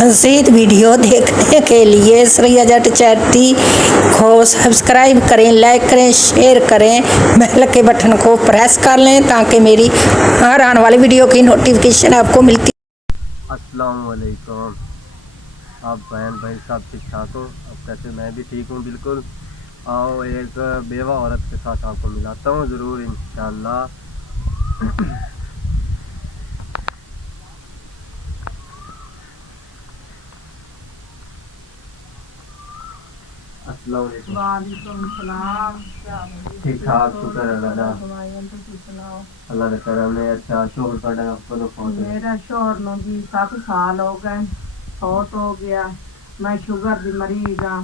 مزید ویڈیو دیکھنے کے لیے سریا جٹ چیریٹی کو سبسکرائب کریں، لائک کریں، شیئر کریں، بیل کے بٹن کو پریس کر لیں تاکہ میری ہر آنے والی ویڈیو کی نوٹیفیکیشن آپ کو ملتی۔ السلام علیکم، آپ بہن بھائی سب ٹھیک ٹھاک ہو؟ اب کیسے؟ میں بھی ٹھیک ہوں بالکل۔ آؤ ایک بیوہ عورت کے ساتھ آپ کو ملاتا ہوں ضرور انشاءاللہ۔ السلام علیکم۔ وعلیکم السلام۔ ٹھیک ٹھاک؟ شکر اللہ کا، اللہ کا کرم ہے۔ اچھا، شوہر پڑا کدو فوت ہوئے؟ میرا شوہر نو جی 7 سال ہو گئے، فوت ہو گیا۔ میں شوگر دی مریض ہاں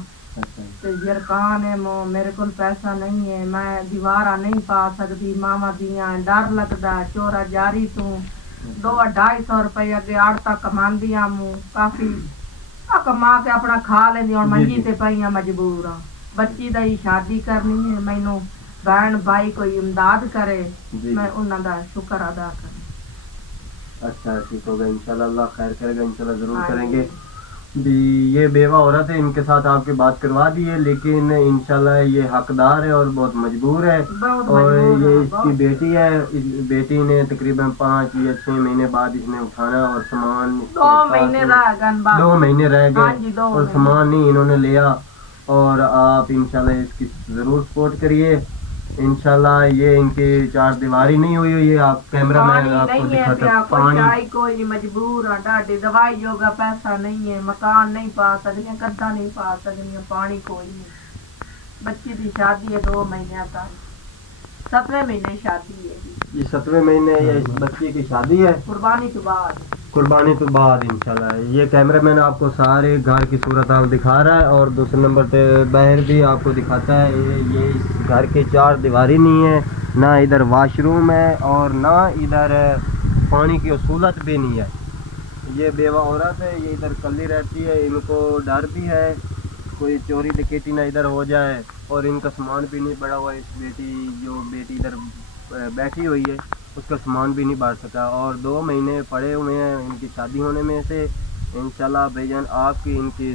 تے یرکان ہے، میرے کول پیسہ نہیں ہے، میں دیوارہ نہیں پا سکتی، ماما دیاں ڈر لگدا، چورا جاری تو 200-250 روپے اگے آڑتا کماندیاں موں کافی کما کے اپنا کھا لیندی، ہن منجی تے پئیاں مجبور ہاں۔ بچی دی شادی کرنی ہے، مینوں بہن بھائی کوئی امداد کرے، میں انہاں دا شکر ادا کروں۔ اچھا ٹھیک ہوگا انشاءاللہ، اللہ خیر کرے گا انشاءاللہ، ضرور کریں گے۔ یہ بیوہ عورت ہے، ان کے ساتھ آپ کی بات کروا دی ہے، لیکن انشاءاللہ یہ حقدار ہے اور بہت مجبور ہے۔ اور یہ اس کی بیٹی ہے، بیٹی نے تقریباً 5 یا 6 مہینے بعد اس نے اٹھانا اور سامان 2 مہینے رہ گئے اور سامان نہیں انہوں نے لیا۔ اور آپ انشاءاللہ اس کی ضرور سپورٹ کریے انشاءاللہ۔ یہ ان کی 4 دیواری نہیں ہوئی ہوئی ہے، آپ کیمرہ مین آپ کو دکھاتا پانی کوئی مجبور ہاں، ڈاڈی دوائی جوگا پیسہ نہیں ہے، مکان نہیں پا سکدی، گدا نہیں پا سکدی، پانی کوئی نہیں۔ بچی دی شادی ہے 2 مہینے تک، 7ویں مہینے شادی ہے۔ یہ 7ویں مہینے یہ اس بچی کی شادی ہے، قربانی تو بعد انشاءاللہ۔ یہ کیمرہ مین آپ کو سارے گھر کی صورتحال دکھا رہا ہے، اور دوسرے نمبر پہ باہر بھی آپ کو دکھاتا ہے۔ یہ اس گھر کے 4 دیواری نہیں ہے، نہ ادھر واش روم ہے اور نہ ادھر پانی کی سہولت بھی نہیں ہے۔ یہ بیوہ عورت ہے، یہ ادھر کلی رہتی ہے، ان کو ڈر بھی ہے کوئی چوری ڈکیتی نہ ادھر ہو جائے، اور ان کا سامان بھی نہیں بڑا ہوا ہے۔ اس بیٹی ادھر بیٹھی ہوئی ہے، اس کا سامان بھی نہیں بڑھ سکا، اور 2 مہینے پڑے ہوئے ہیں ان کی شادی ہونے میں سے۔ انشاءاللہ بھائی جان آپ کی ان کی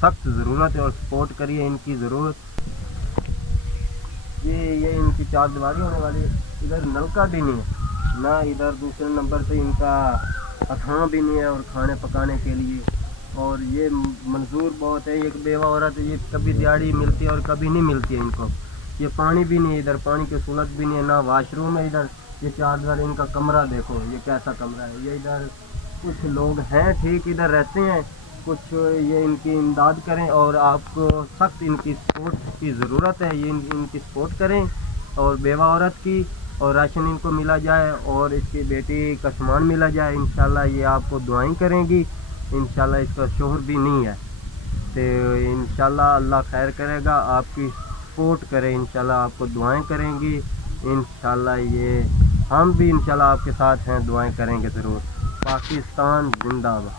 سخت ضرورت ہے اور سپورٹ کریے ان کی ضرورت۔ یہ ان کی 4 دیواری ہونے والی، ادھر نلکا بھی نہیں ہے، نہ ادھر دوسرے نمبر پہ ان کا اتھاں بھی نہیں ہے اور کھانے پکانے کے لیے۔ اور یہ منظور بہت ہے، ایک بیوہ عورت ہے، یہ کبھی دیہڑی ملتی ہے اور کبھی نہیں ملتی ہے ان کو۔ یہ پانی بھی نہیں ہے ادھر، پانی کی سہولت بھی نہیں ہے، نہ واش روم ہے ادھر۔ یہ 4 دیواری، ان کا کمرہ دیکھو یہ کیسا کمرہ ہے۔ یہ ادھر کچھ لوگ ہیں ٹھیک ادھر رہتے ہیں، کچھ یہ ان کی امداد کریں، اور آپ کو سخت ان کی سپورٹ کی ضرورت ہے۔ یہ ان کی سپورٹ کریں اور بیوہ عورت کی، اور راشن ان کو ملا جائے اور اس کی بیٹی کا سامان ملا جائے انشاءاللہ۔ یہ آپ کو دعائیں کریں گی انشاءاللہ۔ اس کا شوہر بھی نہیں ہے تو انشاءاللہ اللہ خیر کرے گا، آپ کی سپورٹ کرے انشاءاللہ، آپ کو دعائیں کریں گی انشاءاللہ۔ یہ ہم بھی انشاءاللہ آپ کے ساتھ ہیں، دعائیں کریں گے ضرور۔ پاکستان زندہ باد۔